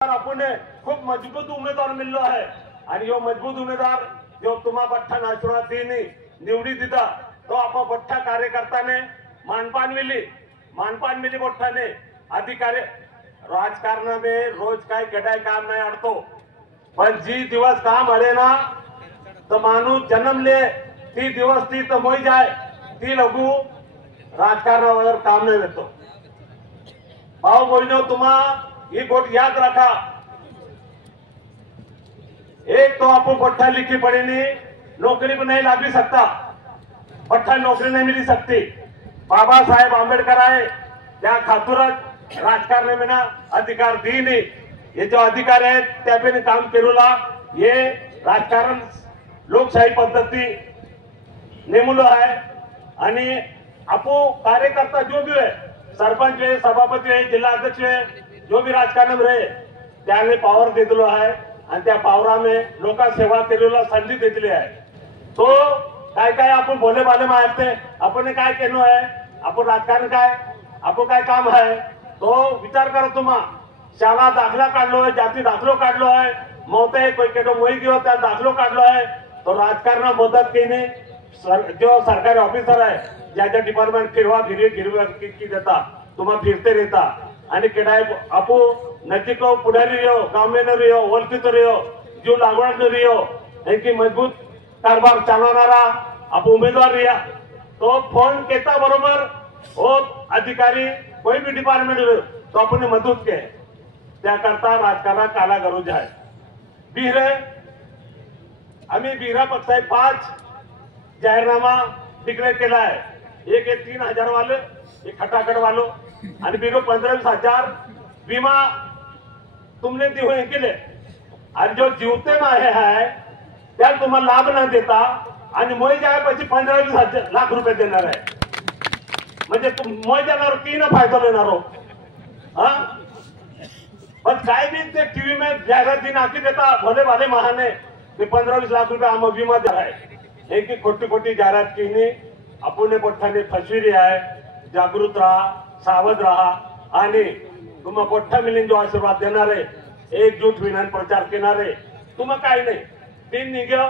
आपण खूप मजबूत उमेदवार मिळलो आहे आणि यो मजबूत उमेदवार जो तुम्हा बठ्ठा आशीर्वाद देणे निवडी दिदा तो आपण बठ्ठा कार्यकर्ताने मानपान मिली बठ्ठाने अधिकारी राजकारण में रोज काय गडाय काम नाही अडतो पण जी दिवस काम अडे ना तो माणूस जन्मले ती दिवस ती तर मोई जाय ती लघु राजकारणावर काम नाही देतो भाऊ बहिणो तुम्हा ही गोष्ट याद रखा एक तो आपको पट्टा लिखी पड़ेगी नौकरी पर नहीं लाग सकता पट्टा नौकरी नहीं मिल सकती बाबा साहेब आंबेडकर आए त्या खातूरच राजकारण में ना अधिकार दी नहीं ये जो अधिकार है त्यापैकी काम केरूला ये राजकारण लोकशाही पद्धती नेमुलो है आणि आपो कार्यकर्ता जो भी है सरपंच है सभापति है जिला अध्यक्ष है जो भी राजकारण में रहे त्याने पावर दिलो है आणि त्या पावरा में लोक सेवा केलेला संधी दिली आहे तो काय काय आपण बोले बाले मारते आपण काय केलो आहे आपण राजकारण काय आपण काय काम आहे तो विचार करा तुम्हा शाला दाखला काढलो आहे जाती दाखलो काढलो आहे मोठे कोई केटो मोई गयो त्या दाखलो काढलो आहे तो राजकारण मदत केने जो सरकारी ऑफिसर आहे ज्याच्या डिपार्टमेंट फिरवा की देता तुम्हा फिरते रहता आणि केडाय आपू नजीको पुढारी रहो गांव में न रहो ओळखीत रहो जीव लागवड न रहो इनकी मजबूत कारभार चालवणारा आप उमेदवार रिया तो फोन केता बरोबर हो अधिकारी कोई भी डिपार्टमेंट तो अपने मदत के त्याकरता राजकारण काला गरज आहे बिहरे आम्ही बिहरा पक्ष 5 जाहीरनामा डिक्लेअर केला आहे एक 3000 वाले एक खटाखट वालो आणि बिरो 15,000 विमा तुमने दी हुए के लिए आणि जो जीवते में है त्या तुम्हाला लाभ न देता आणि मोई जाय પછી 15-20 लाख रुपये देणार आहे म्हणजे तुम मोई जाणार की ना फायदा लेणार हो हां पण काय भी ते टीवी में जाहिरात दिन आके देता भले वाले महाने ते 15-20 लाख रुपये आम विमा दे आहे एक खोटी जाहिरात कीने आपण पठ्ठाने फसविली आहे जागृत रहा सावध रहा आणि तुम्हा पठ्ठा मिलिन जो आशीर्वाद देणार आहे एकजूट विधान प्रचार करणार आहे तुम्हा काही नाही तीन निघ्यो